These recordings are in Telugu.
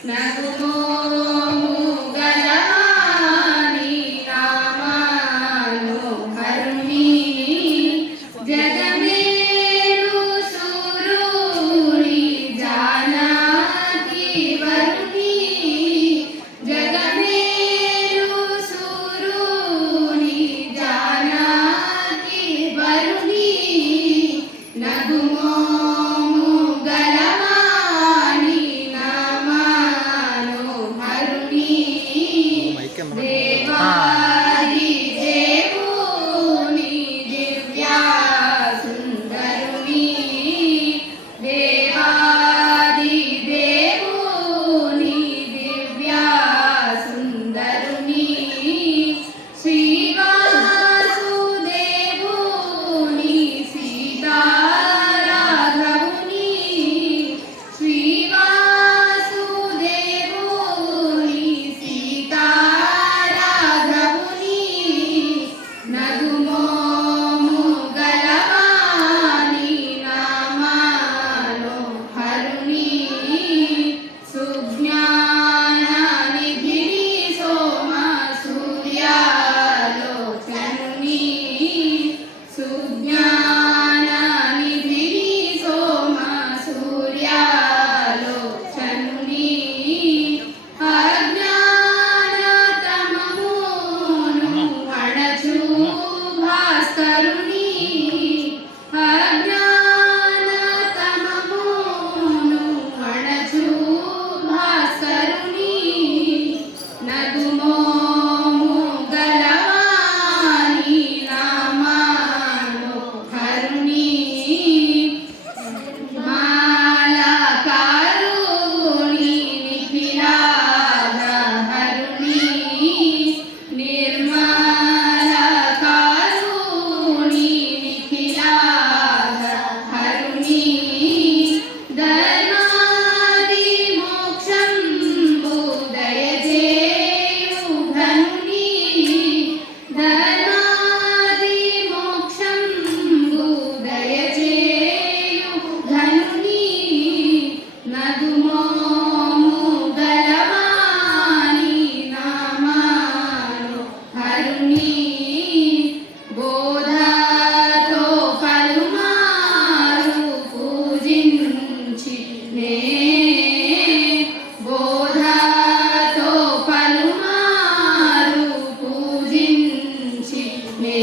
నగుమోము గలవాని నామాను హరుని జగమేలు సూరుని జానకి వరుని జగమేలు సూరుని జానకి వరుని నగుమోము గలవాని నామాను హరుని దేవాది దేవుని దివ్యా సుందరుని దేవాది దేవుని దివ్యా సుందరుని శ్రీవాసుదేవుని సీతారాఘవుని శ్రీవాసుదేవుని సీతారాఘవుని నగుమోము గలవాని నామాను హరుని సుజ్ఞాననిధిని సోమ సూర్యాలోచనుని సుజ్ఞాననిధిని సోమ సూర్యాలోచనుని అజ్ఞానతమమును అణచు భాస్కరుని అజ్ఞానతమమును అణచు భాస్కరుని నగుమోము గలవాని నామాను హరుని మాలకారుని నిఖిలాధహరుని నిర్మలకారుని నిఖిలాధహరుని ధర్మాది మోక్షంబు దయచేయు ఘనుని ధర్మాది మోక్షంబు దయచేయు ఘనుని నగుమోము గలవాని నామాను హరుని బోధతో పలుమారు పూజించి నే బోధతో పలుమారు పూజించి నే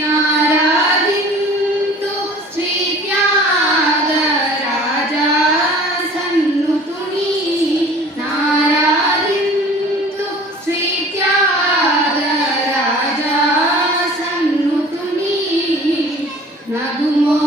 నారాధింతు శ్రీ త్యాగరాజా సన్నుతుని నారాధింతు శ్రీ త్యాగరాజా సన్నుతుని నగుమో